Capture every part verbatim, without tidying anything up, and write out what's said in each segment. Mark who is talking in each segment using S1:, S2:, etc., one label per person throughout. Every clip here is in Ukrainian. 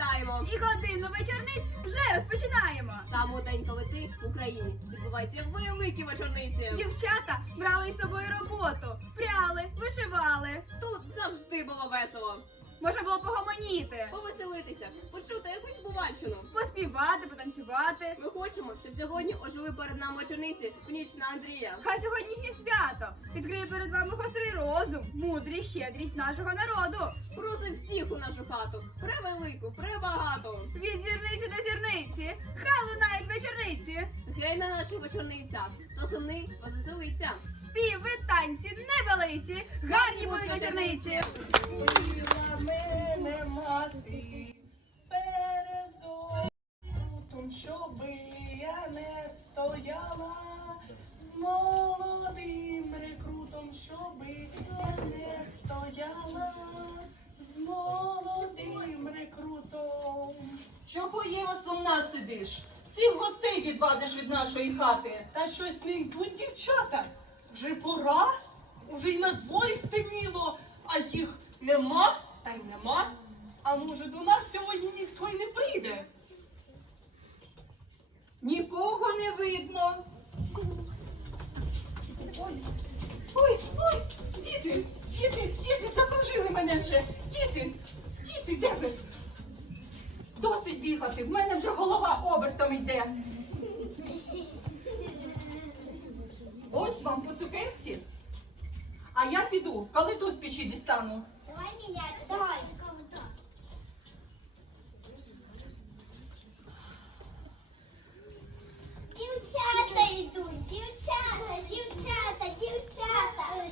S1: розпочинаємо.
S2: І годину вечорниць вже розпочинаємо.
S1: Саме день, коли ти в Україні відбуваються великі вечорниці.
S2: Дівчата брали із собою роботу, пряли, вишивали.
S1: Тут завжди було весело.
S2: Можна було погомоніти,
S1: Повеселитися, почути якусь бувальщину.
S2: поспівати, потанцювати.
S1: Ми хочемо, щоб сьогодні ожили перед нами вечорниці в ніч на Андрія.
S2: Хай сьогоднішнє свято відкриє перед вами гострий розум, мудрість, щедрість нашого народу.
S1: Просим всіх у нашу хату. Превелику, пребагато.
S2: Від зірниці до зірниці, хай лунають вечорниці.
S1: Гей на наших вечорницях, хто сумний, розвеселиться.
S2: Співи, танці, небелиці, гарні будуть вечорниці.
S3: Вчила мене мати перезотом, щоби я не стояла з молодим рекрутом, щоби я не стояла з молодим рекрутом.
S4: Чого, Єва, сумна сидиш? Всіх гостей відвадиш від нашої хати.
S3: Та щось не йдуть дівчата. Вже пора, уже й на дворі стемніло, а їх нема та й нема. А може, до нас сьогодні ніхто й не прийде?
S4: Нікого не видно. Ой, ой, ой, діти, діти, діти, закружили мене вже. Діти, діти, де ви? Досить бігати, в мене вже голова обертом йде. Ось вам по цукерці. А я піду, калиту з печі дістану.
S5: Давай меня, давай. Дівчата йдуть, дівчата, дівчата, дівчата.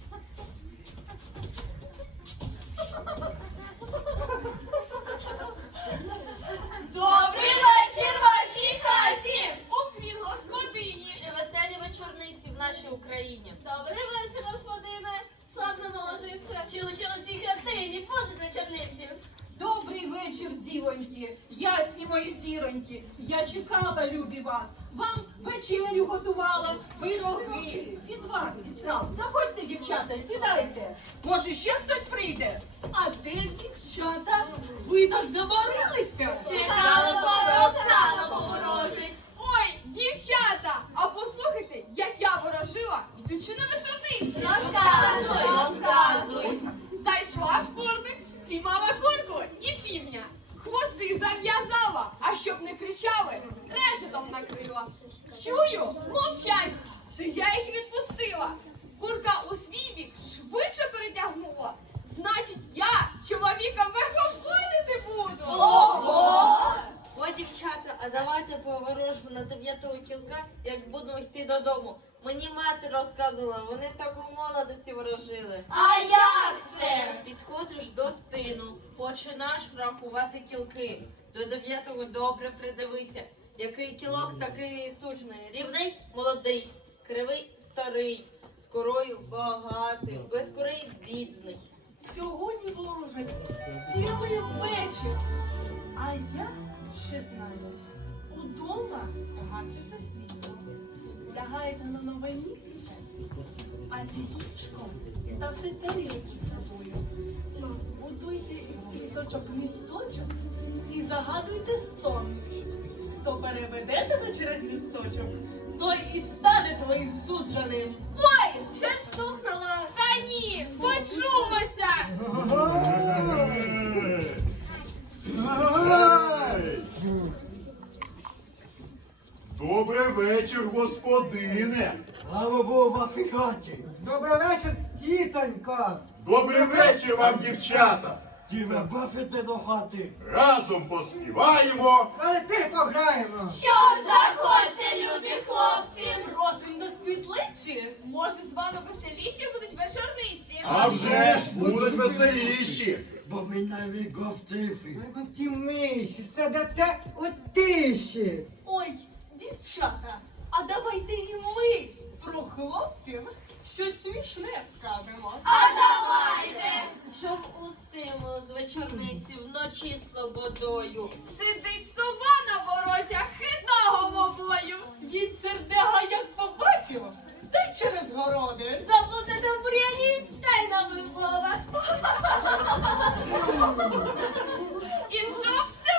S6: Добрий вечір вашій хаті! Уклін господині!
S7: Чи веселі вечорниці в нашій Україні?
S6: Добрий вечір, господине! Славна молодиця! Чи лише у цій хатині будуть вечорниці?
S4: Добрий вечір, дівоньки, ясні мої зіроньки. Я чекала, любі, вас. Вам вечерю готувала, пироги, відвар і страв. Заходьте, дівчата, сідайте. Може, ще хтось прийде?
S3: А де дівчата? Ви так заварилися?
S6: Чекали, поки Оксана поворожить! Ой, дівчата! А послухайте, як я ворожила, йдучи на вечорниці! Розказуй, розказуй! Зайшла в курник, спіймала курку і півня. Хвости зав'язала, а щоб не кричали, решетом накрила. Чую, мовчать, то я їх відпустила. Курка у свій бік швидше перетягнула. Значить, я чоловіком верхом ходити буду.
S7: Ого! О, дівчата, а давайте поворожимо на дев'ятого кілка, як будемо йти додому. Мені мати розказувала, вони так у молодості ворожили.
S6: А як це?
S7: Підходиш до тину, починаєш рахувати кілки. До дев'ятого добре придивися. Який кілок, такий сучний. Рівний – молодий, кривий – старий, з корою – багатий, без кори – бідний.
S3: Сьогодні ворожать цілий вечір. А я ще знаю, удома гасите світло, лягаєте на нове місце, а під ліжком ставте тарілочку з водою. Будуйте із квіточок місточок і загадуйте сон. Хто переведе тебе через місточок, той і стане твоїм судженим.
S6: Ой, щось стукнуло. Та ні, почулося.
S8: Добрий вечір, господине.
S9: Слава Богу, в вашій хаті. Добрий вечір, тітонька.
S8: Добрий вечір вам, дівчата.
S9: Діве, бачите до хати.
S8: Разом поспіваємо.
S9: Але ти пограємо.
S6: Що, заходьте, любі хлопці.
S3: Просим до світлиці.
S6: Може, з вами веселіші будуть вечорниці?
S8: А вже ж будуть веселіші.
S9: Бо ми навіть говтифи. Ви в тій миші, сидите у тиші.
S3: Ой, дівчата, а давайте і ми про хлопців щось смішне скажемо.
S6: А давайте.
S7: Щоб устимо з вечорниці вночі слободою.
S6: Сидить сова на воротях, хитна головою.
S3: Він сердега як побачив, та й через городи.
S6: Заплутався в бур'яні, та й набив дрова. І що встиг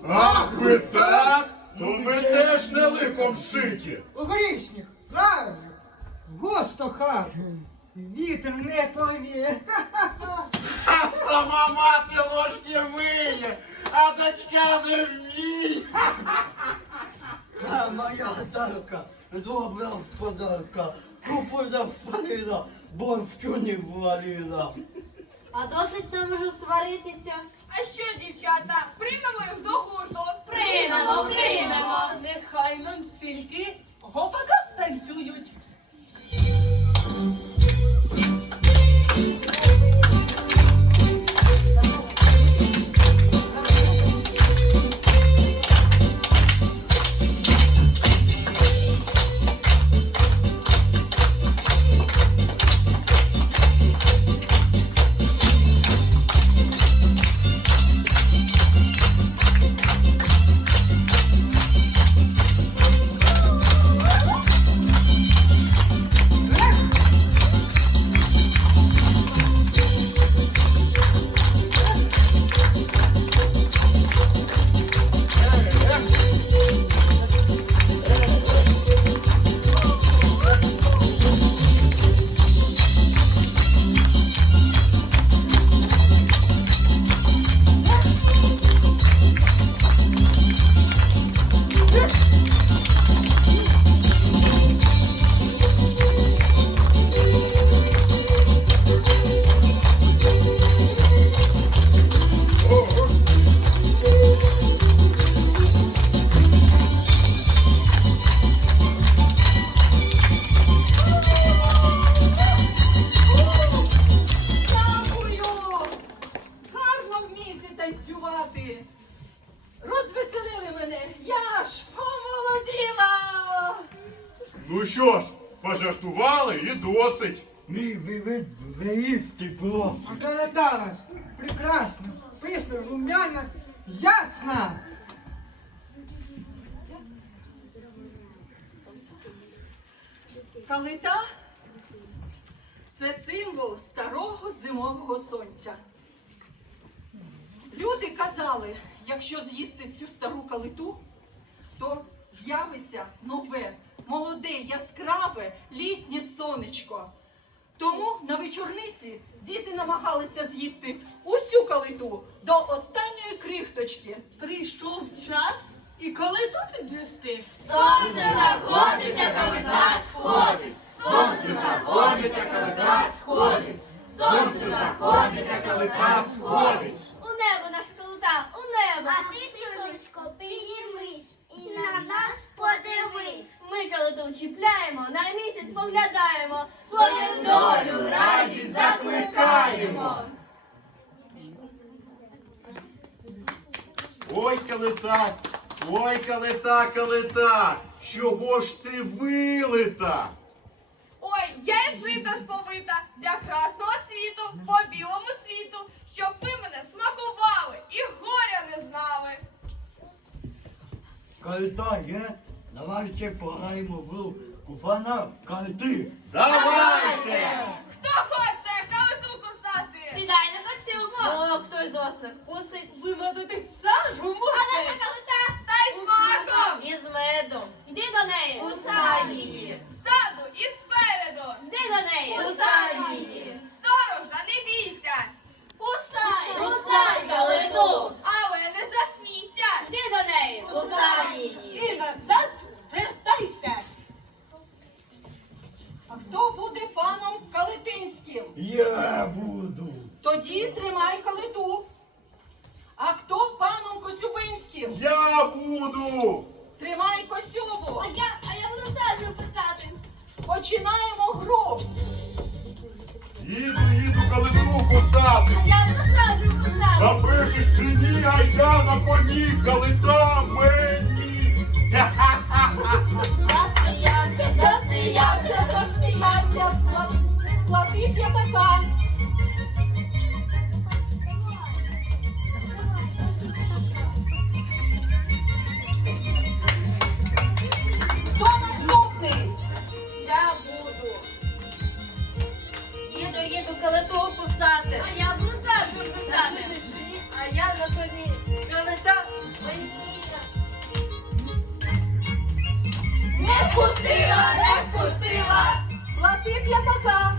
S8: Ах, ви так? Ну ви теж не ликом шиті.
S9: У горішніх, правильно. Густо хату. Вітер не повіє. Ха-ха-ха.
S8: А сама мати ложки миє, а дочка не вміє.
S10: Та моя Дарка, добра господарка, купу запалила, борщу не варила.
S5: А досить нам уже сваритися.
S6: А що, дівчата, приймемо їх до гурту?
S3: Приймемо, приймемо. Нехай нам тільки гопака станцюють.
S4: Дякую! Гарно вмієте танцювати. Розвеселили мене. Я ж помолоділа.
S8: Ну що ж, пожартували і досить.
S10: Мій вивид заїсти було.
S9: А колода у вас прекрасна, пишна, румяна, ясна.
S4: Калита – це символ старого зимового сонця. Люди казали, якщо з'їсти цю стару калиту, то з'явиться нове, молоде, яскраве літнє сонечко. Тому на вечорниці діти намагалися з'їсти усю калиту до останньої крихточки.
S3: Прийшов час, і коли тут піднести?
S6: Сонце заходить, а калита сходить.
S8: Сонце заходить, а калита сходить. Сонце заходить, а калита сходить.
S5: У небо наша калита, у небо. А ти, сонечко, піднімись і на нас подивись.
S6: Ми калиту чіпляємо, на місяць поглядаємо, свою долю радість закликаємо.
S8: Ой, калита, ой, калита, калита, чого ж ти вилита?
S6: Ой, я й жита сповита для красного цвіту, по білому світу, щоб ви мене смакували і горя не знали.
S10: Кальта є, давайте пограємо в куфана кальти.
S8: Давайте!
S6: Хто хоче калиту кусати?
S1: Сідай на коцюбу.
S7: О, хтось з вас не вкусить.
S3: Вимадати сажу мусить.
S6: Калита, та й смаком.
S7: І з медом.
S1: Йди до неї.
S6: Кусай її. Ззаду і спереду.
S1: Йди до неї.
S6: Кусай її. Сторожа, не бійся.
S1: Кусай.
S6: Кусай калиту. Але не засмійся.
S1: Йди до неї.
S6: Кусай її.
S3: І назад вертайся.
S4: А хто буде паном Калитинським?
S10: Я буду.
S4: Тоді тримай калиту. А хто паном Коцюбинським?
S8: Я буду!
S4: Тримай коцюбу.
S1: А я, а я буду саджу писати.
S4: Починаємо гру.
S8: Їду, їду калиту кусати.
S1: А я буду саджу писати.
S8: Напишеш чи ні, а я на коні, калита мені.
S4: Засміявся, засміявся, засміявся. Платить п'ятака. Хто наступний?
S7: Я буду. Їду, їду калиту кусати.
S1: А я буду саджу писати.
S7: А я на коні. Калита мені.
S4: п'ятака.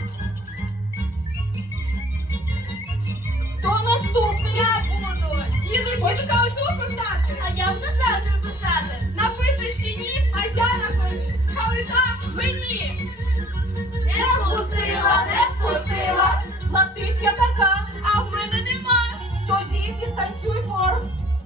S4: Хто наступний?
S6: Я буду. Їду діду калиту кусати.
S5: А я буду саджею писати.
S6: Напишеш ще ні, а я на коні. Калита мені.
S4: Не вкусила, не вкусила. Плати п'ятака.
S6: А в мене нема.
S4: Тоді підтанцюй борг.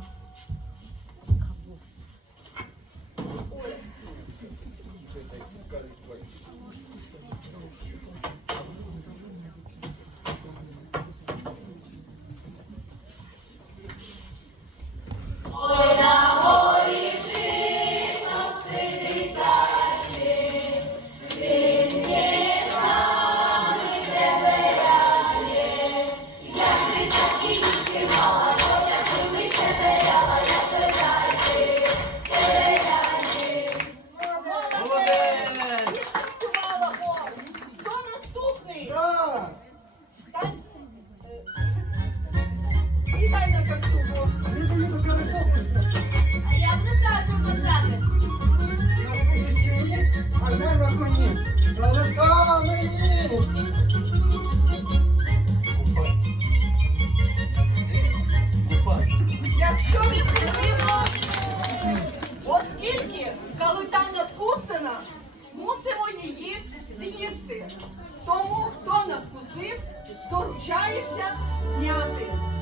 S9: Молодець!
S4: Відтанцювала борг. Хто наступний?
S9: Так!
S4: Та- е, Сідай на карту.
S9: Не буду калиту писати.
S5: А я буду саджею писати.
S9: Напишеш чи ні, а я на коні. Калита мені!
S10: Куфай.
S4: Якщо відповідно, оскільки калита надкусена, мусимо її з'їсти. Тому хто надкусив, доручається зняти.